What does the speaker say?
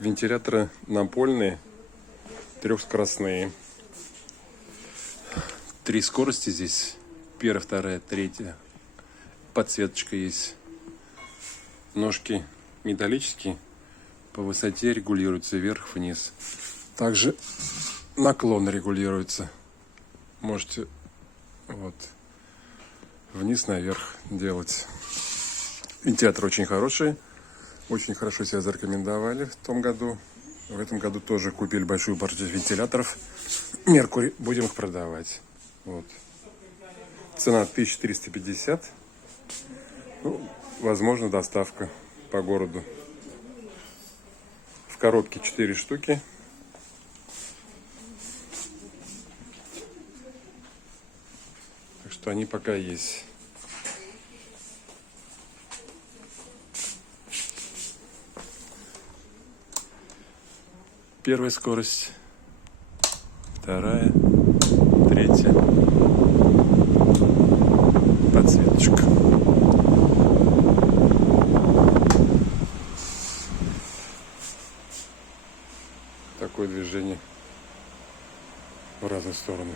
Вентиляторы напольные, трехскоростные. 3 скорости здесь. Первая, вторая, третья. Подсветочка есть. Ножки металлические. По высоте регулируются вверх-вниз. Также наклон регулируется. Можете вот вниз-наверх делать. Вентилятор очень хороший. Очень хорошо себя зарекомендовали в том году. В этом году тоже купили большую партию вентиляторов. Меркурий. Будем их продавать. Вот. Цена 1350. Ну, возможно, доставка по городу. В коробке 4 штуки. Так что они пока есть. Первая скорость, вторая, третья, подсветочка. Такое движение в разные стороны.